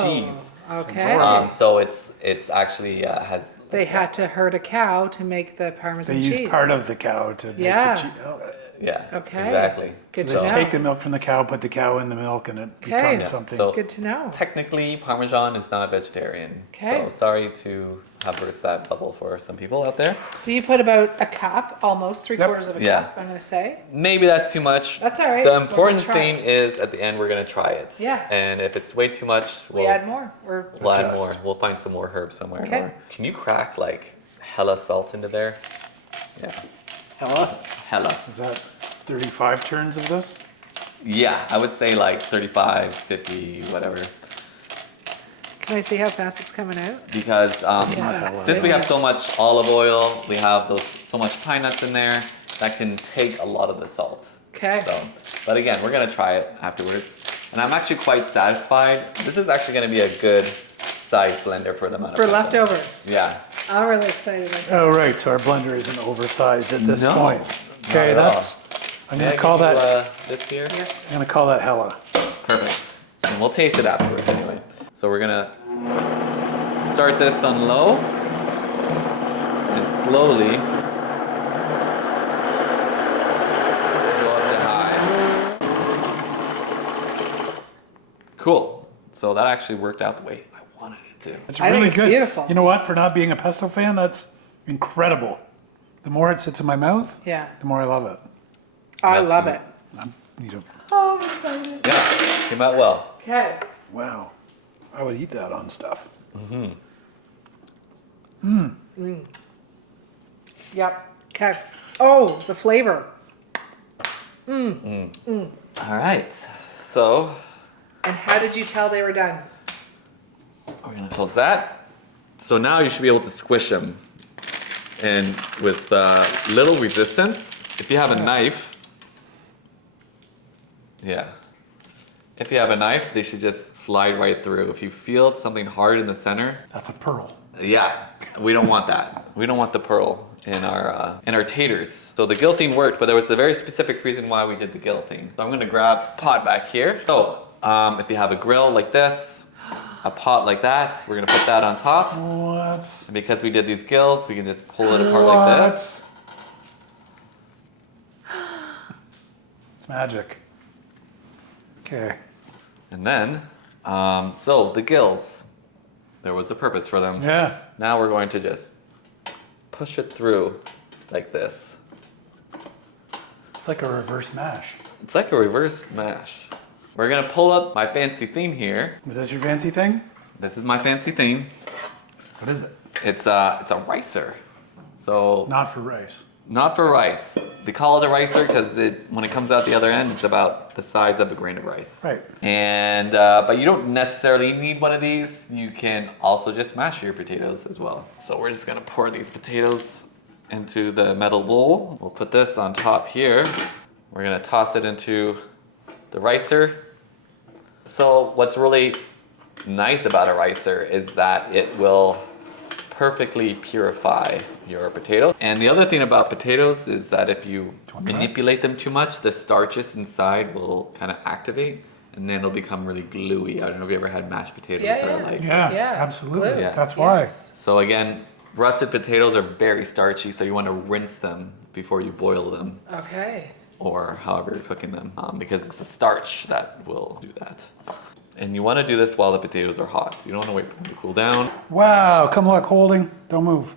cheese. Okay. So it's actually has. They had to herd a cow to make the Parmesan They cheese. use part of the cow to make Yeah. the cheese. Oh. Yeah. Okay. Exactly. Good So to they know. take the milk from the cow, put the cow in the milk, and it Okay. becomes Yeah, something. so- Good to know. Technically, Parmesan is not vegetarian. Okay. So sorry to have burst that bubble for some people out there. So you put about a cup, almost 3/4 of a Yeah. cup, I'm gonna say. Maybe that's too much. That's all right. The We're gonna important try thing it. is at the end we're gonna try it. Yeah. And if it's way too much, We add more. we'll add Adjust. more. We'll find some more herbs somewhere. Okay. Or- Can you crack like hella salt into there? Yeah. Hella? Hella. Is that 35 turns of this? Yeah, I would say like 35, 50, whatever. Can I see how fast it's coming out? Because Yeah. since we have so much olive oil, we have so much pine nuts in there, that can take a lot of the salt. Okay. So, but again, we're gonna try it afterwards. And I'm actually quite satisfied. This is actually gonna be a good size blender for the amount of For person. leftovers. Yeah. I'm really excited. Oh, right. So our blender isn't oversized at this No, point. Okay, not at that's. I'm May gonna I call give you, that. this here? Yes. I'm gonna call that hella. Perfect. And we'll taste it afterwards anyway. So we're gonna start this on low and slowly go up to high. Cool. So that actually worked out the way I wanted it to. It's I think really it's good. beautiful. You know what? For not being a pesto fan, that's incredible. The more it sits in my mouth, Yeah. the more I love it. I That's love it. it. You don't- Oh, I'm excited. Yeah, came out well. Okay. Wow. I would eat that on stuff. Yep. Okay. Oh, the flavor. All right. So And how did you tell they were done? we're gonna close that. So now you should be able to squish them, and with little resistance. If you have a knife, yeah. If you have a knife, they should just slide right through. If you feel something hard in the center, That's a pearl. yeah, we don't want that. We don't want the pearl in our taters. So the guillotine worked, but there was a very specific reason why we did the guillotine. So I'm gonna grab pot back here. So if you have a grill like this, a pot like that, we're gonna put that on top. What? And because we did these gills, we can just pull it apart like this. It's magic. Okay. And then, so the gills, there was a purpose for them. Yeah. Now we're going to just push it through like this. It's like a reverse mash. It's like a reverse mash. We're gonna pull up my fancy thing here. Is this your fancy thing? This is my fancy thing. What is it? It's a ricer. So Not for rice. not for rice. They call it a ricer because when it comes out the other end, it's about the size of a grain of rice. Right. And but you don't necessarily need one of these. You can also just mash your potatoes as well. So we're just gonna pour these potatoes into the metal bowl. We'll put this on top here. We're gonna toss it into the ricer. So what's really nice about a ricer is that it will perfectly purify your potatoes. And the other thing about potatoes is that if you manipulate them too much, the starches inside will kind of activate and then it'll become really gluey. I don't know if you ever had mashed potatoes Yeah, that are yeah. like. Yeah, Yeah, absolutely. glue. Yeah. That's why. Yes. So again, russet potatoes are very starchy, so you want to rinse them before you boil them Okay. or however you're cooking them because it's the starch that will do that. And you want to do this while the potatoes are hot. So you don't want to wait for them to cool down. Wow, come look, holding. Don't move.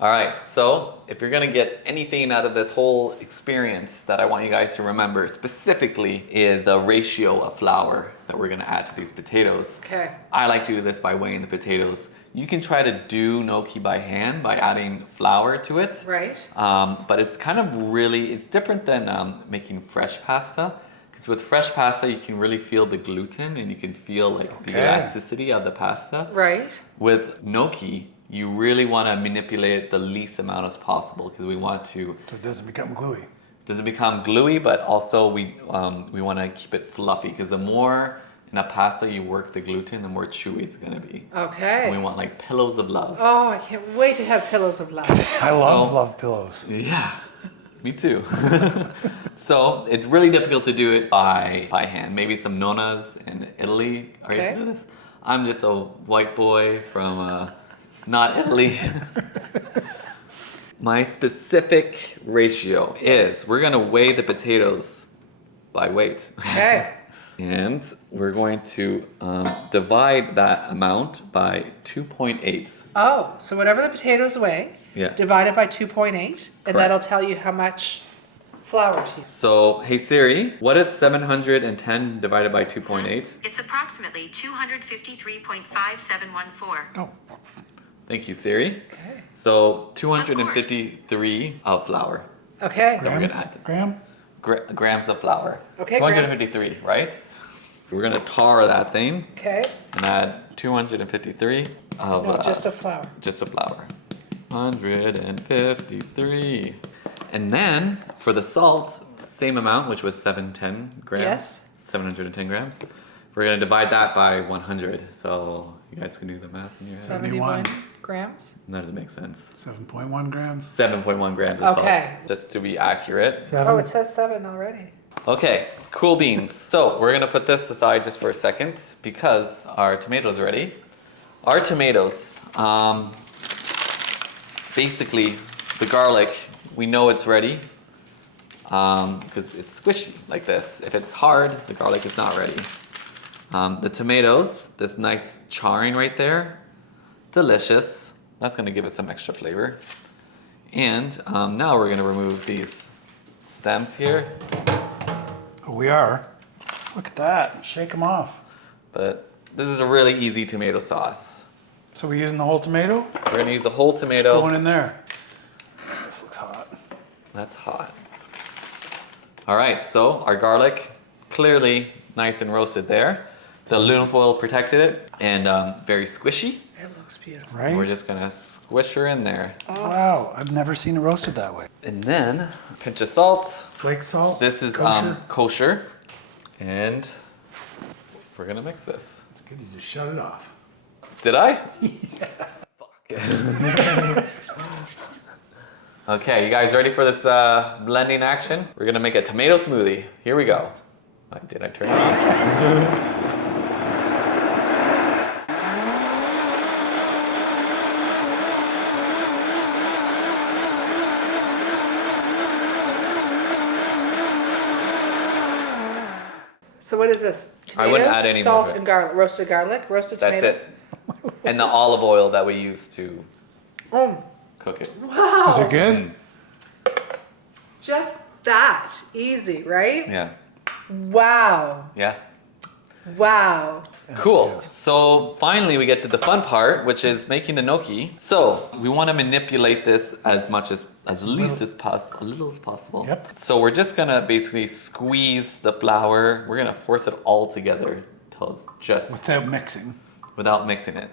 All right, so if you're gonna get anything out of this whole experience that I want you guys to remember specifically is the ratio of flour that we're gonna add to these potatoes. Okay. I like to do this by weighing the potatoes. You can try to do gnocchi by hand by adding flour to it. Right. But it's kind of really, it's different than making fresh pasta. Because with fresh pasta, you can really feel the gluten and you can feel like the Okay. elasticity of the pasta. Right. With gnocchi, you really want to manipulate it the least amount as possible because we want to, So it doesn't become gluey. doesn't become gluey, but also we want to keep it fluffy because the more in a pasta, you work the gluten, the more chewy it's gonna be. And we Okay. want like pillows of love. Oh, I can't wait to have pillows of love. I love pillows. Yeah, me too. So it's really difficult to do it by hand. Maybe some nonas in Italy are able to do this. I'm just a white boy from not Italy. My specific ratio is we're gonna weigh the potatoes by weight. Okay. And we're going to divide that amount by 2.8. Oh, so whatever the potatoes weigh, Yeah. divide it by 2.8, and Correct. that'll tell you how much flour to use. So, hey Siri, what is 710 divided by 2.8? It's approximately 253.5714. Oh, Thank you, Siri. Okay. So, 253 of flour. Okay. Then we're grams? gonna add Graham? grams of flour. Okay, 253, right? We're gonna tar that thing Okay. and add 253 of No, just a flour. just of flour. 153. And then for the salt, same amount, which was 710 grams. Yes. 710 grams. We're gonna divide that by 100. So you guys can do the math in your head. 71 grams. That doesn't make sense. 7.1 grams? 7.1 grams of Okay. salt, just to be accurate. 7? Oh, it says 7 already. Okay, cool beans. So we're gonna put this aside just for a second because our tomatoes are ready. Our tomatoes, basically the garlic, we know it's ready because it's squishy like this. If it's hard, the garlic is not ready. The tomatoes, this nice charring right there, delicious. That's gonna give it some extra flavor. And now we're gonna remove these stems here. Oh, we are. Look at that. Shake them off. But this is a really easy tomato sauce. So we're using the whole tomato? We're gonna use a whole tomato. Going in there. This looks hot. That's hot. All right, so our garlic, clearly nice and roasted there. So aluminum foil protected it and very squishy. It looks beautiful. Right? We're just gonna squish her in there. Wow, I've never seen it roasted that way. And then a pinch of salt. Flake salt? This is Kosher? kosher. And we're gonna mix this. It's good, you just shut it off. Did I? Fuck. Okay, you guys ready for this blending action? We're gonna make a tomato smoothie. Here we go. Did I turn it on? So what is this? I wouldn't Tomatoes, add any salt more. and garlic, roasted roasted That's tomatoes. it. And the olive oil that we use to Oh, cook it. wow. Is it good? Just that easy, right? Yeah. Wow. Yeah. Wow. Cool. So finally we get to the fun part, which is making the gnocchi. So we want to manipulate this as least as possible, a little as possible. Yep. So we're just gonna basically squeeze the flour. We're gonna force it all together till it's just Without mixing. without mixing it.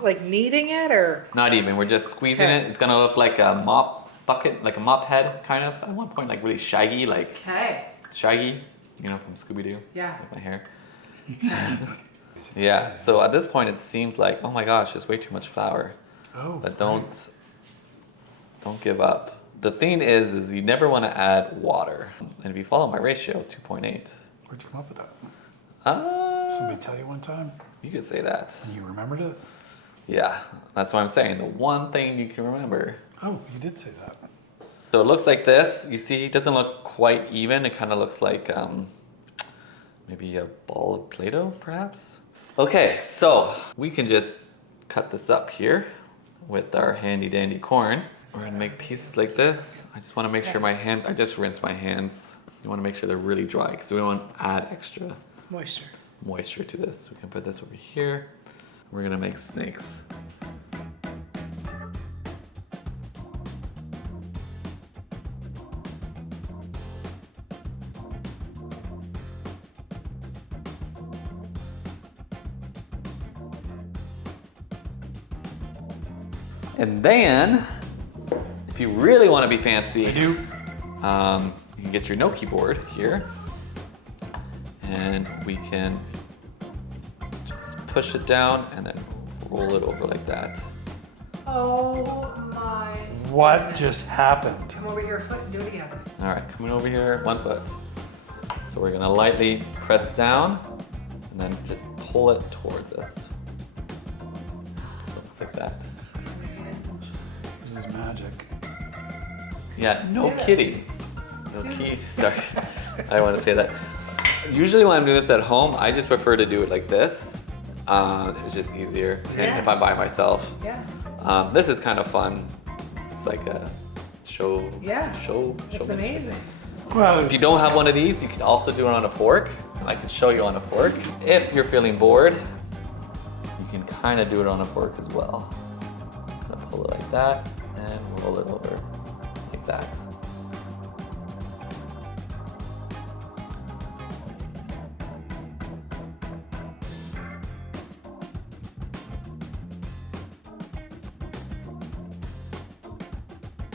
Like kneading it or? Not even. We're just squeezing Okay. it. It's gonna look like a mop bucket, like a mop head, kind of. At one point, like really shaggy, like Okay. Shaggy, from Scooby Doo. Yeah. Like my hair. Yeah. So at this point, it seems like, oh my gosh, there's way too much flour. Oh. But don't give up. The thing is you never want to add water. And if you follow my ratio, 2.8. Where'd you come up with that? Ah, Somebody tell you one time? you could say that. And you remembered it? Yeah, that's what I'm saying. The one thing you can remember. Oh, you did say that. So it looks like this. You see, it doesn't look quite even. It kind of looks like maybe a ball of Play-Doh, perhaps. Okay, so we can just cut this up here with our handy dandy corn. We're gonna make pieces like this. I just want to make sure my hands. I just rinsed my hands. You want to make sure they're really dry because we don't want to add extra moisture to this. We can put this over here. We're gonna make snakes. And then, if you really want to be fancy, I do. you can get your gnocchi board here, and we can push it down and then roll it over like that. Oh my. What goodness. just happened? Come over here a foot and do it again. All right, coming over here, 1 foot. So we're gonna lightly press down and then just pull it towards us. So it looks like that. This is magic. Yeah, no do this. kitty. No do kitty. this. Sorry, I don't want to say that. Usually when I'm doing this at home, I just prefer to do it like this. It's just easier Yeah. if I'm by myself. Yeah. This is kind of fun. It's like a show. Yeah. Show. It's amazing. Well, If you don't have one of these, you can also do it on a fork. I can show you on a fork. If you're feeling bored, you can kind of do it on a fork as well. Kind of pull it like that and roll it over like that.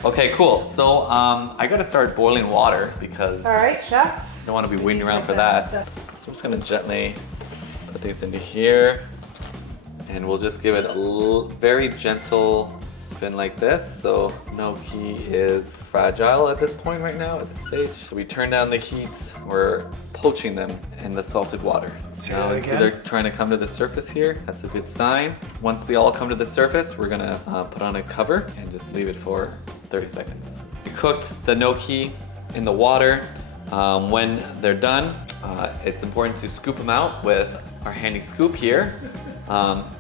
Okay, cool. So I gotta start boiling water because All right, chef. I don't want to be waiting around for that. So I'm just gonna gently put these into here, and we'll just give it a very gentle spin like this. So gnocchi is fragile at this point right now, at this stage. So we turn down the heat. We're poaching them in the salted water. Say Now that you see again? they're trying to come to the surface here. That's a good sign. Once they all come to the surface, we're gonna put on a cover and just leave it for 30 seconds. We cooked the gnocchi in the water. When they're done, it's important to scoop them out with our handy scoop here.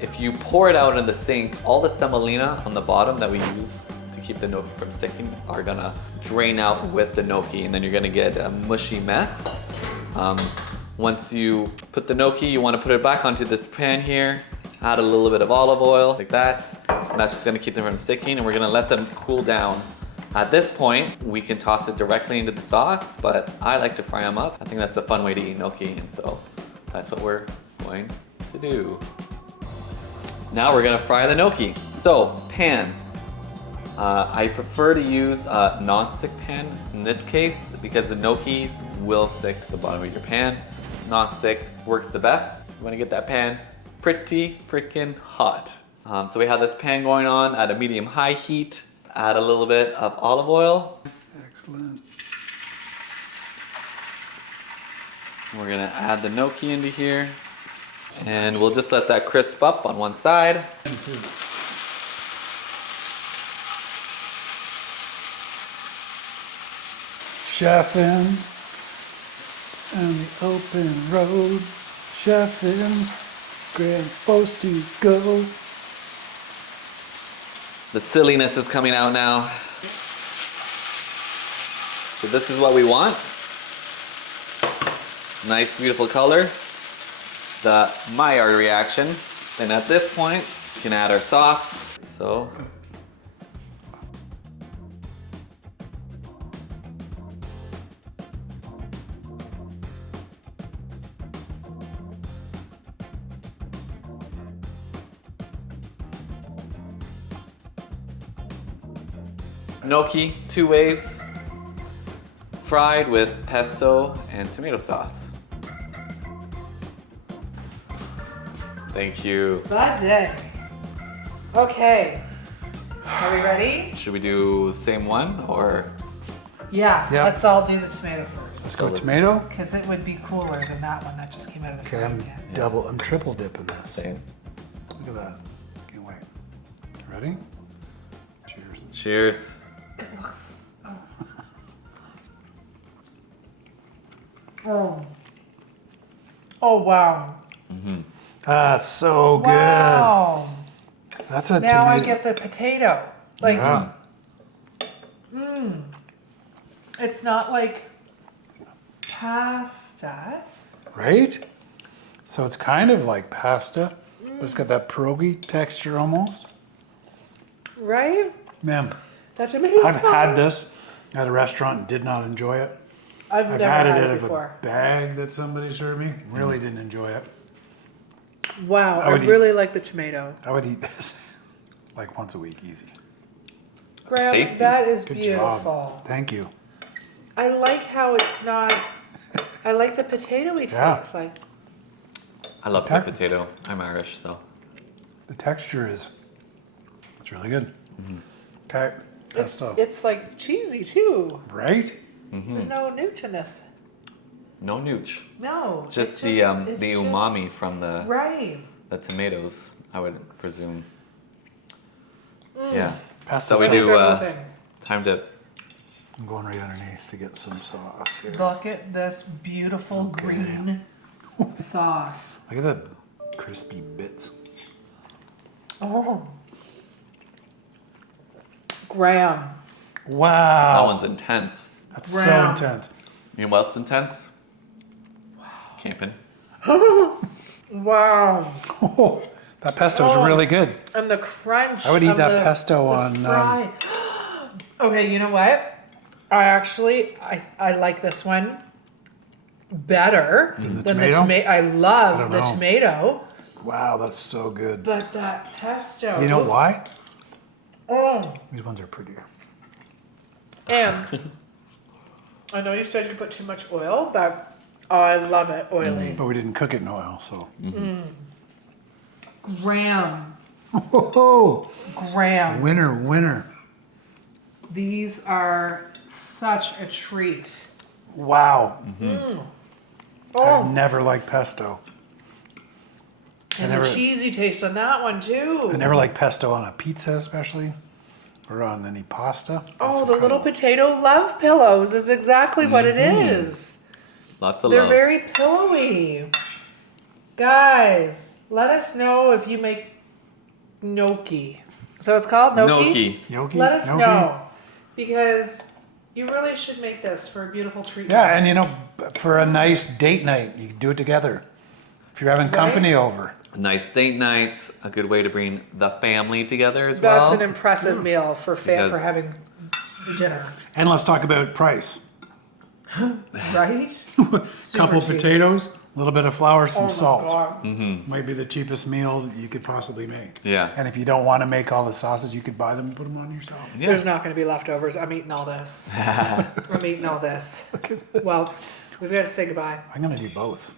If you pour it out in the sink, all the semolina on the bottom that we use to keep the gnocchi from sticking are gonna drain out with the gnocchi, and then you're gonna get a mushy mess. Once you put the gnocchi, you wanna put it back onto this pan here, add a little bit of olive oil, like that, and that's just gonna keep them from sticking, and we're gonna let them cool down. At this point, we can toss it directly into the sauce, but I like to fry them up. I think that's a fun way to eat gnocchi, and so that's what we're going to do. Now we're gonna fry the gnocchi. So, pan. I prefer to use a non-stick pan in this case because the gnocchis will stick to the bottom of your pan. Non-stick works the best. You wanna get that pan pretty freaking hot. So we have this pan going on at a medium-high heat. Add a little bit of olive oil. excellent. We're gonna add the gnocchi into here. And we'll just let that crisp up on one side. Chefing on the open road. Chefing, Graham's supposed to go. The silliness is coming out now. So this is what we want. Nice, beautiful color. The Maillard reaction. And at this point, we can add our sauce. So. Gnocchi, 2 ways. Fried with pesto and tomato sauce. Thank you. Good day. Okay. Are we ready? Should we do the same one or? Yeah. Yeah. Let's all do the tomato first. Let's go tomato. Because it would be cooler than that one that just came out of the Okay, I'm frying pan. I'm triple dipping this. Same. Look at that. Can't wait. Ready? Cheers. Cheers. Oh. Oh wow. That's so good. Wow. That's a Now I tomato. get the potato. Like, Yeah. it's not like pasta. Right? So it's kind of like pasta, but it's got that pierogi texture almost. Right? Man, That tomato I've sauce. had this at a restaurant and did not enjoy it. I've I've never had had it it out of before. a bag that somebody served me. Really didn't enjoy it. Wow, I would eat- really like the tomato. I would eat this like once a week, easy. Graham, tasty. that is Good beautiful. job. Thank you. I like how it's not. I like the potato-y Yeah. taste. Like, I love whipped potato. I'm Irish, so. The texture is, it's really good. Okay, pesto. It's like cheesy too. Right? There's no nooch in this. No nooch. No. Just it's the umami from the Right. tomatoes, I would presume. Yeah. Pesto. So we What do about that time to. I'm going right underneath to get some sauce here. Look at this beautiful green sauce. Look at the crispy bits. Oh. Graeme. Wow. That one's intense. That's Wow. so intense. You know what's intense? Camping. Wow. Oh, that pesto is Oh. really good. And the crunch. I would eat of that the- pesto the on, fry. Okay, you know what? I like this one better Than the than tomato? the tomato. I I love don't the know. tomato, Wow, that's so good. but that pesto. You know oops. why? Oh, These ones are prettier. and I know you said you put too much oil, but I love it oily. But we didn't cook it in oil, so. Graeme, Oh, Graeme. winner, winner. These are such a treat. Wow. Oh, I've never liked pesto. and never- the cheesy taste on that one too. I never liked pesto on a pizza, especially, or on any pasta. That's Oh, the little incredible. potato love pillows is exactly what it is. Lots of They're love. very pillowy. Guys, let us know if you make gnocchi. So it's called gnocchi? Gnocchi. Gnocchi? Let us Gnocchi? know. Because you really should make this for a beautiful treat. Yeah, and you know, for a nice date night, you can do it together. If you're having company over. Nice date nights. A good way to bring the family together as That's well. an impressive meal for Because- having dinner. And let's talk about price. Right? Couple cheap. potatoes, a little bit of flour, some Oh my salt. God. Might be the cheapest meal that you could possibly make. Yeah. And if you don't want to make all the sauces, you could buy them and put them on yourself. Yeah. There's not going to be leftovers. I'm eating all this. I'm eating all this. Well, we've got to say goodbye. I'm going to do both.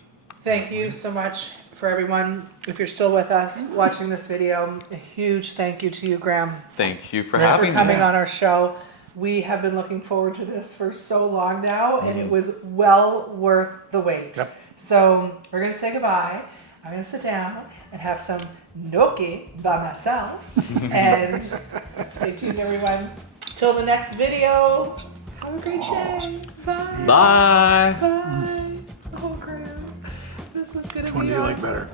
Thank you so much for everyone. If you're still with us watching this video, a huge thank you to you, Graeme, Thank you for Yeah. having for coming me. on our show. We have been looking forward to this for so long now, and it was well worth the wait. Yep. So we're going to say goodbye. I'm going to sit down and have some gnocchi by myself. And stay tuned, everyone. Till the next video. Have a great day. Bye. Bye. Bye. Oh, Graeme. This is going to Which one be do you like awesome. better?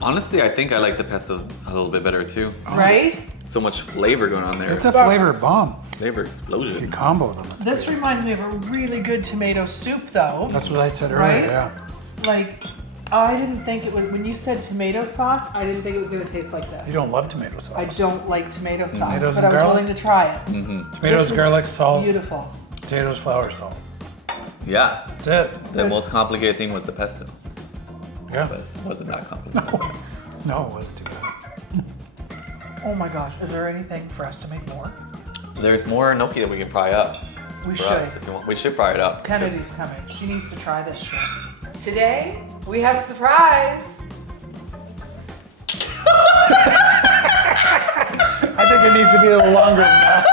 Honestly, I think I like the pesto a little bit better too. Right? So much flavor going on there. It's a flavor bomb. Flavor You explosion. combo them. It's This great. reminds me of a really good tomato soup, though. That's what I said Right? earlier, yeah. Like, I didn't think it would, when you said tomato sauce, I didn't think it was going to taste like this. You don't love tomato sauce. I don't like tomato sauce, Tomatoes but and I was garlic? willing to try it. Tomatoes, This is garlic, salt, Beautiful. potatoes, flour, salt. Yeah. That's it. The most complicated thing was the pesto. Yeah. But it wasn't that complicated. No, it wasn't too bad. Oh my gosh, is there anything for us to make more? There's more gnocchi that we can fry up. We for should. us, if you want. We should fry it up. Kennedy's coming. She needs to try this shit. Today, we have a surprise. I think it needs to be a little longer than that.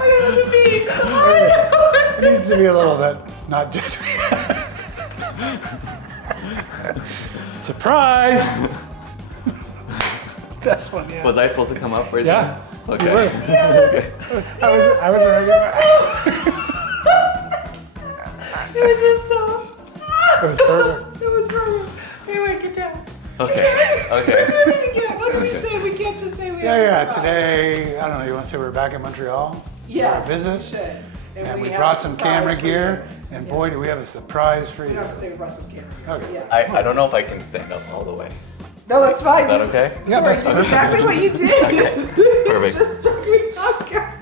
I got to be. It needs to be a little bit, not just. Surprise! Best one, yeah. Was I supposed to come up right Yeah. there? You Okay. were. I was already. It was just so. It was perfect. It was perfect. Anyway, get down. Okay. Okay. What did we say? We can't just say we Yeah, have a yeah. surprise. Today, I don't know. You want to say we're back in Montreal? Yes, For a visit? we should. And we have brought a some surprise camera for gear, you. and Yeah. boy, do we have a surprise for We you. don't have to say we brought some camera gear. Okay. Yeah. I don't know if I can stand up all the way. No, that's fine. Is that okay? Yeah, that's Sorry, perfect. exactly what you did. Perfect. Just took me off guard.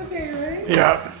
Okay, you ready? Yeah.